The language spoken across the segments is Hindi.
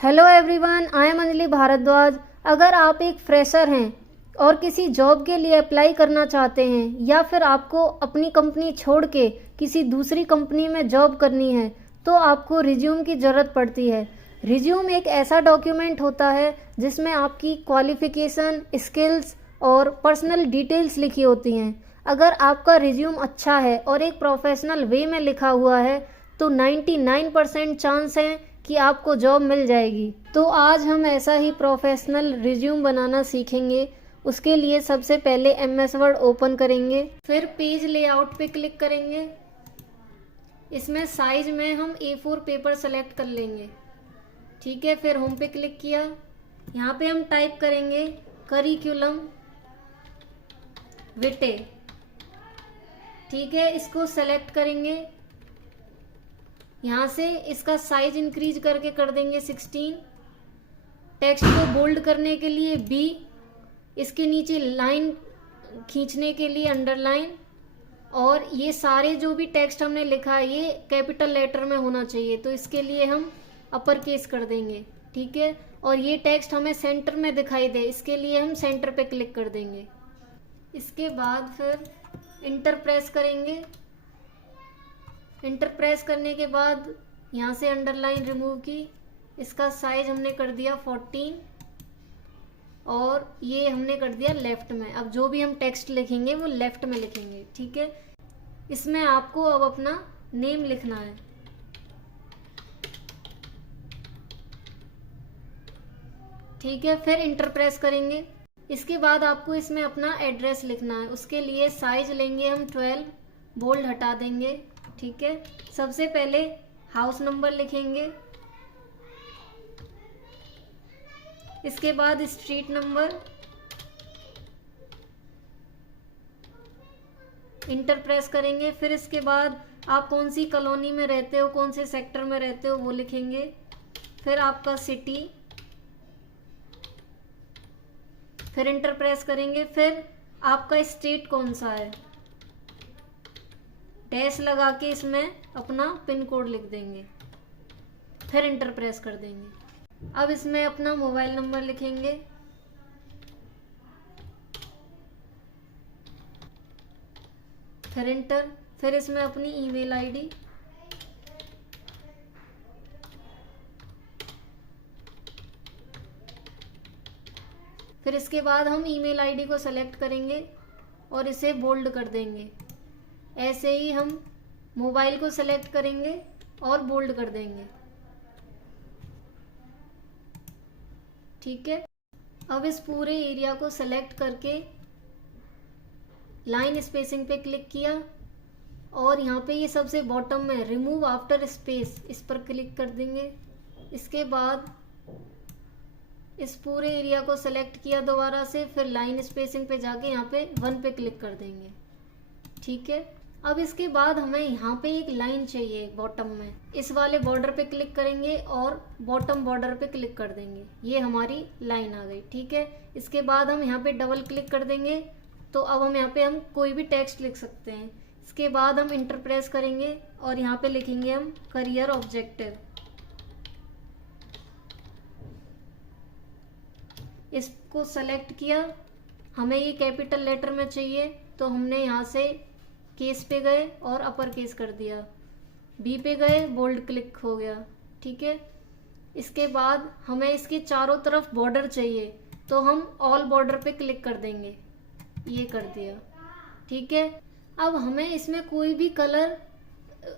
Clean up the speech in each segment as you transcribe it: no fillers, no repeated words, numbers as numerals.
Hello everyone, I am Anjali Bhardwaj. अगर आप एक फ्रेशर हैं और किसी जॉब के लिए अप्लाई करना चाहते हैं या फिर आपको अपनी कंपनी छोड़ के किसी दूसरी कंपनी में जॉब करनी है तो आपको रिज्यूम की ज़रूरत पड़ती है। रिज्यूम एक ऐसा डॉक्यूमेंट होता है जिसमें आपकी क्वालिफ़िकेशन, स्किल्स और पर्सनल डिटेल्स लिखी होती हैं। अगर आपका रिज्यूम अच्छा है और एक प्रोफेशनल वे में लिखा हुआ है तो 99% चांस हैं कि आपको जॉब मिल जाएगी। तो आज हम ऐसा ही प्रोफेशनल रिज्यूम बनाना सीखेंगे। उसके लिए सबसे पहले MS वर्ड ओपन करेंगे, फिर पेज लेआउट पे क्लिक करेंगे। इसमें साइज में हम A4 पेपर सेलेक्ट कर लेंगे। ठीक है, फिर होम पे क्लिक किया। यहाँ पे हम टाइप करेंगे करिकुलम विटे। ठीक है, इसको सेलेक्ट करेंगे। यहाँ से इसका साइज इंक्रीज करके कर देंगे 16। टेक्स्ट को बोल्ड करने के लिए B, इसके नीचे लाइन खींचने के लिए अंडरलाइन, और ये सारे जो भी टेक्स्ट हमने लिखा है ये कैपिटल लेटर में होना चाहिए, तो इसके लिए हम अपर केस कर देंगे। ठीक है, और ये टेक्स्ट हमें सेंटर में दिखाई दे, इसके लिए हम सेंटर पे क्लिक कर देंगे। इसके बाद फिर इंटर प्रेस करेंगे। इंटर प्रेस करने के बाद यहाँ से अंडरलाइन रिमूव की, इसका साइज हमने कर दिया 14 और ये हमने कर दिया लेफ्ट में। अब जो भी हम टेक्स्ट लिखेंगे वो लेफ्ट में लिखेंगे। ठीक है, इसमें आपको अब अपना नेम लिखना है। ठीक है, फिर इंटर प्रेस करेंगे। इसके बाद आपको इसमें अपना एड्रेस लिखना है। उसके लिए साइज लेंगे हम 12, बोल्ड हटा देंगे। ठीक है, सबसे पहले हाउस नंबर लिखेंगे, इसके बाद स्ट्रीट नंबर, इंटर प्रेस करेंगे। फिर इसके बाद आप कौन सी कॉलोनी में रहते हो, कौन से सेक्टर में रहते हो वो लिखेंगे। फिर आपका सिटी, फिर इंटर प्रेस करेंगे। फिर आपका स्टेट कौन सा है, डैश लगा के इसमें अपना पिन कोड लिख देंगे, फिर इंटर प्रेस कर देंगे। अब इसमें अपना मोबाइल नंबर लिखेंगे, फिर इंटर, फिर इसमें अपनी ईमेल आईडी, फिर इसके बाद हम ईमेल आईडी को सेलेक्ट करेंगे और इसे बोल्ड कर देंगे। ऐसे ही हम मोबाइल को सेलेक्ट करेंगे और बोल्ड कर देंगे। ठीक है, अब इस पूरे एरिया को सेलेक्ट करके लाइन स्पेसिंग पे क्लिक किया और यहाँ पे ये सबसे बॉटम में रिमूव आफ्टर स्पेस, इस पर क्लिक कर देंगे। इसके बाद इस पूरे एरिया को सेलेक्ट किया दोबारा से, फिर लाइन स्पेसिंग पे जाके यहाँ पे 1 पे क्लिक कर देंगे। ठीक है, अब इसके बाद हमें यहाँ पे एक लाइन चाहिए बॉटम में, इस वाले बॉर्डर पे क्लिक करेंगे और बॉटम बॉर्डर पे क्लिक कर देंगे। ये हमारी लाइन आ गई। ठीक है, इसके बाद हम यहाँ पे डबल क्लिक कर देंगे, तो अब हम यहाँ पे हम कोई भी टेक्स्ट लिख सकते हैं। इसके बाद हम इंटर प्रेस करेंगे और यहाँ पे लिखेंगे हम करियर ऑब्जेक्टिव। इसको सेलेक्ट किया, हमें ये कैपिटल लेटर में चाहिए तो हमने यहाँ से केस पे गए और अपर केस कर दिया, B पे गए, बोल्ड क्लिक हो गया। ठीक है, इसके बाद हमें इसके चारों तरफ बॉर्डर चाहिए तो हम ऑल बॉर्डर पे क्लिक कर देंगे, ये कर दिया। ठीक है, अब हमें इसमें कोई भी कलर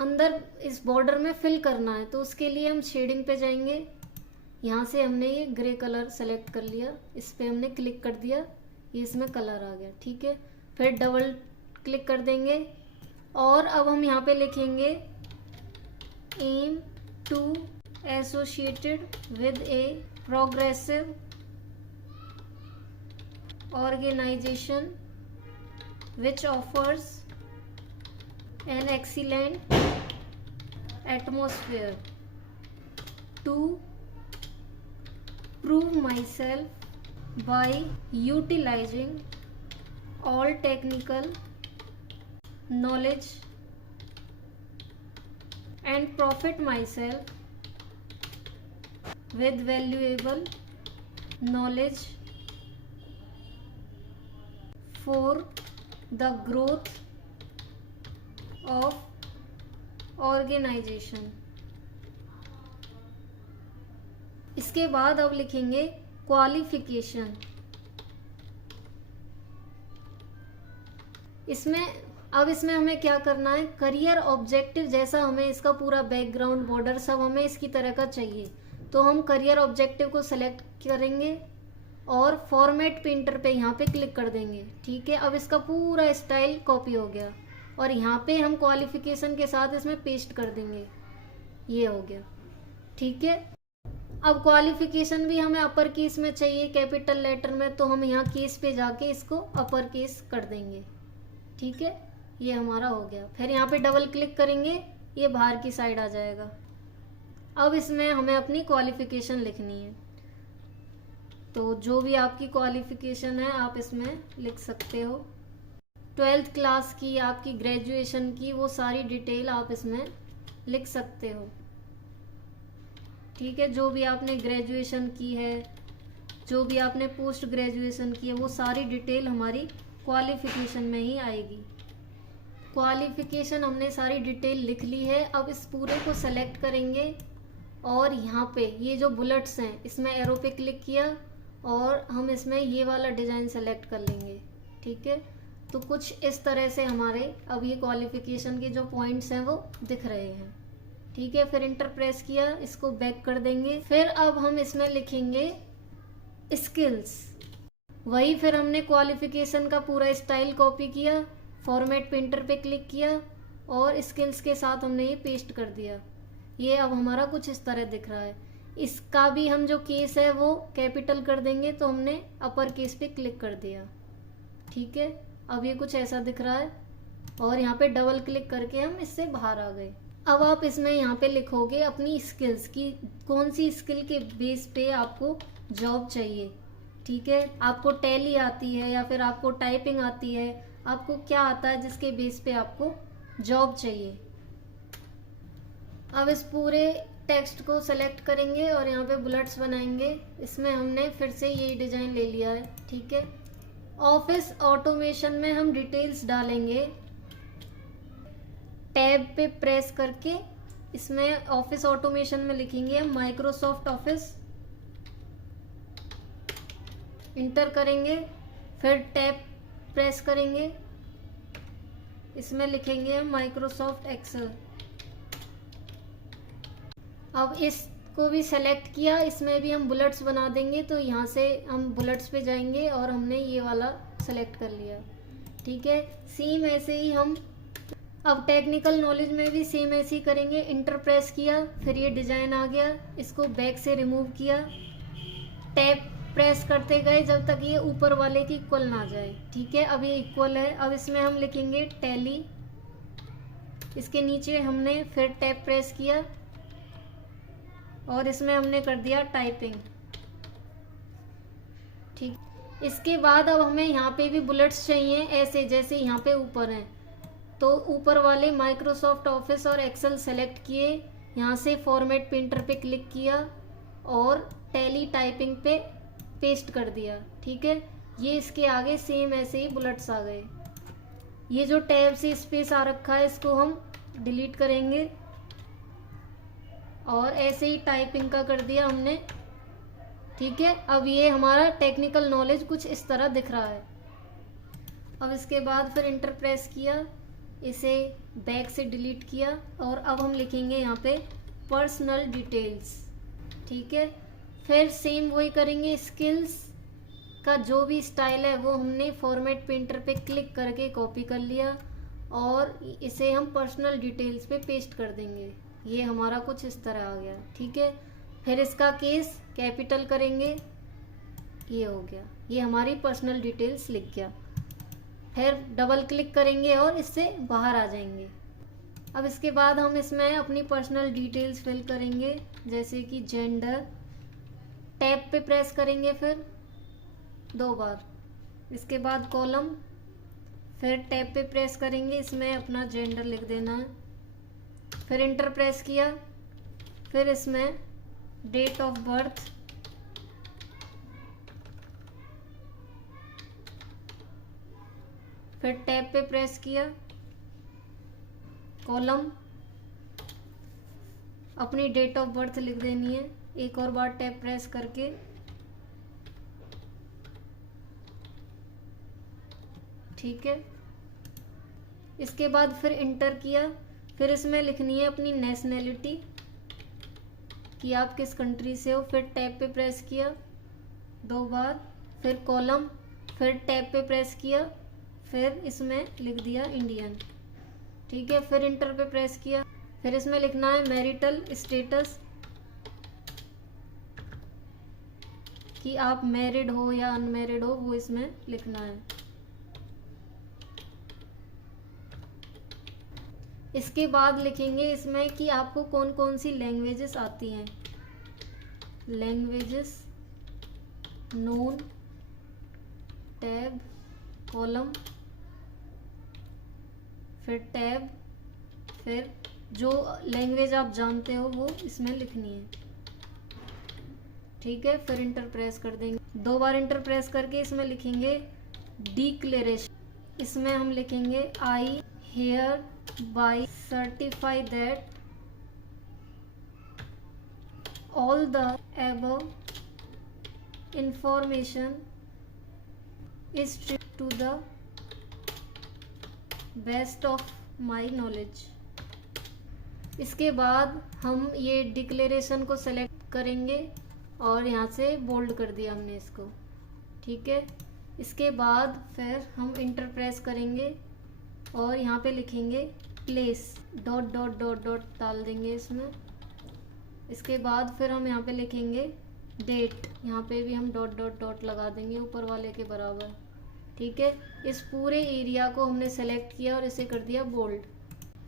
अंदर इस बॉर्डर में फिल करना है तो उसके लिए हम शेडिंग पे जाएंगे। यहाँ से हमने ये ग्रे कलर सेलेक्ट कर लिया, इस पे हमने क्लिक कर दिया, ये इसमें कलर आ गया। ठीक है, फिर डबल क्लिक कर देंगे और अब हम यहाँ पे लिखेंगे aim to associated with a progressive organisation which offers an excellent atmosphere to prove myself by utilizing all technical knowledge and profit myself with valuable knowledge for the growth of organization। इसके बाद अब लिखेंगे क्वालिफिकेशन। इसमें हमें क्या करना है, करियर ऑब्जेक्टिव जैसा हमें इसका पूरा बैकग्राउंड बॉर्डर सब हमें इसकी तरह का चाहिए। तो हम करियर ऑब्जेक्टिव को सेलेक्ट करेंगे और फॉर्मेट पेंटर पे यहाँ पे क्लिक कर देंगे। ठीक है, अब इसका पूरा स्टाइल कॉपी हो गया और यहाँ पे हम क्वालिफिकेशन के साथ इसमें पेस्ट कर देंगे। ये हो गया। ठीक है, अब क्वालिफिकेशन भी हमें अपर केस में चाहिए, कैपिटल लेटर में, तो हम यहाँ केस पे जाके इसको अपर केस कर देंगे। ठीक है, ये हमारा हो गया। फिर यहाँ पे डबल क्लिक करेंगे, ये बाहर की साइड आ जाएगा। अब इसमें हमें अपनी क्वालिफिकेशन लिखनी है, तो जो भी आपकी क्वालिफिकेशन है आप इसमें लिख सकते हो। 12th क्लास की, आपकी ग्रेजुएशन की, वो सारी डिटेल आप इसमें लिख सकते हो। ठीक है, जो भी आपने ग्रेजुएशन की है, जो भी आपने पोस्ट ग्रेजुएशन की है, वो सारी डिटेल हमारी क्वालिफिकेशन में ही आएगी। क्वालिफिकेशन हमने सारी डिटेल लिख ली है। अब इस पूरे को सेलेक्ट करेंगे और यहाँ पे ये जो बुलेट्स हैं इसमें एरो पे क्लिक किया और हम इसमें ये वाला डिज़ाइन सेलेक्ट कर लेंगे। ठीक है, तो कुछ इस तरह से हमारे अब ये क्वालिफिकेशन के जो पॉइंट्स हैं वो दिख रहे हैं। ठीक है, फिर इंटर प्रेस किया, इसको बैक कर देंगे। फिर अब हम इसमें लिखेंगे स्किल्स। वही फिर हमने क्वालिफिकेशन का पूरा स्टाइल कॉपी किया, फॉर्मेट पेंटर पे क्लिक किया और स्किल्स के साथ हमने ये पेस्ट कर दिया। ये अब हमारा कुछ इस तरह दिख रहा है। इसका भी हम जो केस है वो कैपिटल कर देंगे, तो हमने अपर केस पे क्लिक कर दिया। ठीक है, अब ये कुछ ऐसा दिख रहा है और यहाँ पे डबल क्लिक करके हम इससे बाहर आ गए। अब आप इसमें यहाँ पे लिखोगे अपनी स्किल्स की, कौन सी स्किल के बेस पे आपको जॉब चाहिए। ठीक है, आपको टैली आती है या फिर आपको टाइपिंग आती है, आपको क्या आता है जिसके बेस पे आपको जॉब चाहिए। अब इस पूरे टेक्स्ट को सेलेक्ट करेंगे और यहाँ पे बुलेट्स बनाएंगे। इसमें हमने फिर से यही डिजाइन ले लिया है। ठीक है, ऑफिस ऑटोमेशन में हम डिटेल्स डालेंगे। टैब पे प्रेस करके इसमें ऑफिस ऑटोमेशन में लिखेंगे हम माइक्रोसॉफ्ट ऑफिस, इंटर करेंगे, फिर टैब प्रेस करेंगे, इसमें लिखेंगे हम माइक्रोसॉफ्ट एक्सेल। अब इसको भी सेलेक्ट किया, इसमें भी हम बुलेट्स बना देंगे, तो यहाँ से हम बुलेट्स पे जाएंगे और हमने ये वाला सेलेक्ट कर लिया। ठीक है, सेम ऐसे ही हम अब टेक्निकल नॉलेज में भी सेम ऐसे ही करेंगे। इंटर प्रेस किया, फिर ये डिजाइन आ गया, इसको बैक से रिमूव किया, टैब प्रेस करते गए जब तक ये ऊपर वाले की इक्वल ना जाए। ठीक है, अब ये इक्वल है। अब इसमें हम लिखेंगे टैली, इसके नीचे हमने फिर टैब प्रेस किया और इसमें हमने कर दिया टाइपिंग। ठीक, इसके बाद अब हमें यहाँ पे भी बुलेट्स चाहिए ऐसे जैसे यहाँ पे ऊपर हैं, तो ऊपर वाले माइक्रोसॉफ्ट ऑफिस और एक्सेल सेलेक्ट किए, यहाँ से फॉर्मेट पेंटर पे क्लिक किया और टैली टाइपिंग पे पेस्ट कर दिया। ठीक है, ये इसके आगे सेम ऐसे ही बुलेट्स आ गए। ये जो टैब से स्पेस आ रखा है इसको हम डिलीट करेंगे और ऐसे ही टाइपिंग का कर दिया हमने। ठीक है, अब ये हमारा टेक्निकल नॉलेज कुछ इस तरह दिख रहा है। अब इसके बाद फिर इंटर प्रेस किया, इसे बैक से डिलीट किया और अब हम लिखेंगे यहाँ पे पर्सनल डिटेल्स। ठीक है, फिर सेम वही करेंगे, स्किल्स का जो भी स्टाइल है वो हमने फॉर्मेट पेंटर पे क्लिक करके कॉपी कर लिया और इसे हम पर्सनल डिटेल्स पे पेस्ट कर देंगे। ये हमारा कुछ इस तरह आ गया। ठीक है, फिर इसका केस कैपिटल करेंगे, ये हो गया, ये हमारी पर्सनल डिटेल्स लिख गया। फिर डबल क्लिक करेंगे और इससे बाहर आ जाएंगे। अब इसके बाद हम इसमें अपनी पर्सनल डिटेल्स फिल करेंगे, जैसे कि जेंडर। टैब पे प्रेस करेंगे फिर 2 बार, इसके बाद कॉलम, फिर टैब पे प्रेस करेंगे, इसमें अपना जेंडर लिख देना है, फिर इंटर प्रेस किया, फिर इसमें डेट ऑफ बर्थ, फिर टैब पे प्रेस किया, कॉलम, अपनी डेट ऑफ बर्थ लिख देनी है, एक और बार टैब प्रेस करके, ठीक है। इसके बाद फिर इंटर किया, फिर इसमें लिखनी है अपनी नेशनैलिटी कि आप किस कंट्री से हो, फिर टैब पे प्रेस किया 2 बार, फिर कॉलम, फिर टैब पे प्रेस किया, फिर इसमें लिख दिया इंडियन, ठीक है। फिर इंटर पे प्रेस किया, फिर इसमें लिखना है मैरिटल स्टेटस कि आप मैरिड हो या अनमैरिड हो, वो इसमें लिखना है। इसके बाद लिखेंगे इसमें कि आपको कौन कौन सी लैंग्वेजेस आती हैं, लैंग्वेजेस, नोन, टैब, कॉलम, फिर टैब, फिर जो लैंग्वेज आप जानते हो वो इसमें लिखनी है, ठीक है। फिर इंटर प्रेस कर देंगे, 2 बार इंटर प्रेस करके इसमें लिखेंगे डिक्लेरेशन, इसमें हम लिखेंगे I hereby certify that all the above information is true to the best of my knowledge। इसके बाद हम ये डिक्लेरेशन को सेलेक्ट करेंगे और यहाँ से बोल्ड कर दिया हमने इसको, ठीक है। इसके बाद फिर हम इंटर प्रेस करेंगे और यहाँ पे लिखेंगे place, dot dot dot dot डाल देंगे इसमें। इसके बाद फिर हम यहाँ पे लिखेंगे डेट, यहाँ पे भी हम डॉट डॉट डॉट लगा देंगे ऊपर वाले के बराबर, ठीक है। इस पूरे एरिया को हमने सेलेक्ट किया और इसे कर दिया बोल्ड,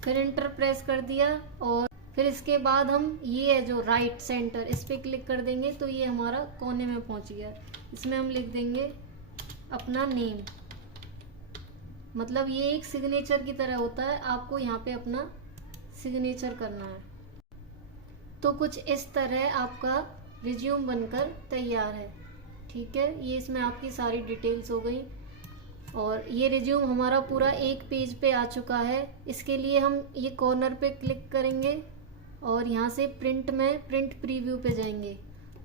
फिर इंटर प्रेस कर दिया और फिर इसके बाद हम ये है जो राइट सेंटर, इस पर क्लिक कर देंगे तो ये हमारा कोने में पहुँच गया। इसमें हम लिख देंगे अपना नेम, मतलब ये एक सिग्नेचर की तरह होता है, आपको यहाँ पे अपना सिग्नेचर करना है। तो कुछ इस तरह आपका रिज्यूम बनकर तैयार है, ठीक है। ये इसमें आपकी सारी डिटेल्स हो गई और ये रिज्यूम हमारा पूरा एक पेज पे आ चुका है। इसके लिए हम ये कॉर्नर पे क्लिक करेंगे और यहाँ से प्रिंट में प्रिंट प्रीव्यू पे जाएंगे।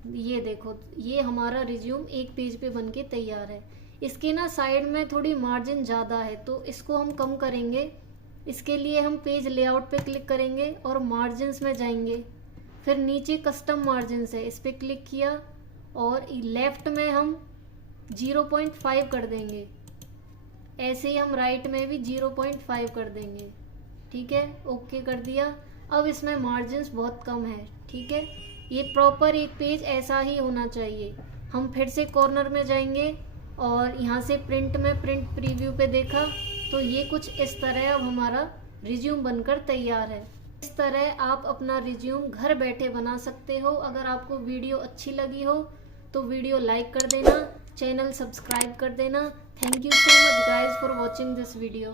ये देखो, ये हमारा रिज्यूम एक पेज पे बन के तैयार है। इसके ना साइड में थोड़ी मार्जिन ज़्यादा है तो इसको हम कम करेंगे। इसके लिए हम पेज लेआउट पे क्लिक करेंगे और मार्जिन्स में जाएंगे, फिर नीचे कस्टम मार्जिन्स है, इस पर क्लिक किया और लेफ्ट में हम 0.5 कर देंगे। ऐसे ही हम राइट में भी 0.5 कर देंगे, ठीक है। ओके कर दिया। अब इसमें मार्जिन्स बहुत कम है, ठीक है। ये प्रॉपर एक पेज ऐसा ही होना चाहिए। हम फिर से कॉर्नर में जाएंगे और यहाँ से प्रिंट में प्रिंट प्रीव्यू पे देखा तो ये कुछ इस तरह अब हमारा रिज्यूम बनकर तैयार है। इस तरह आप अपना रिज्यूम घर बैठे बना सकते हो। अगर आपको वीडियो अच्छी लगी हो तो वीडियो लाइक कर देना, चैनल सब्सक्राइब कर देना। Thank you so much guys for watching this video.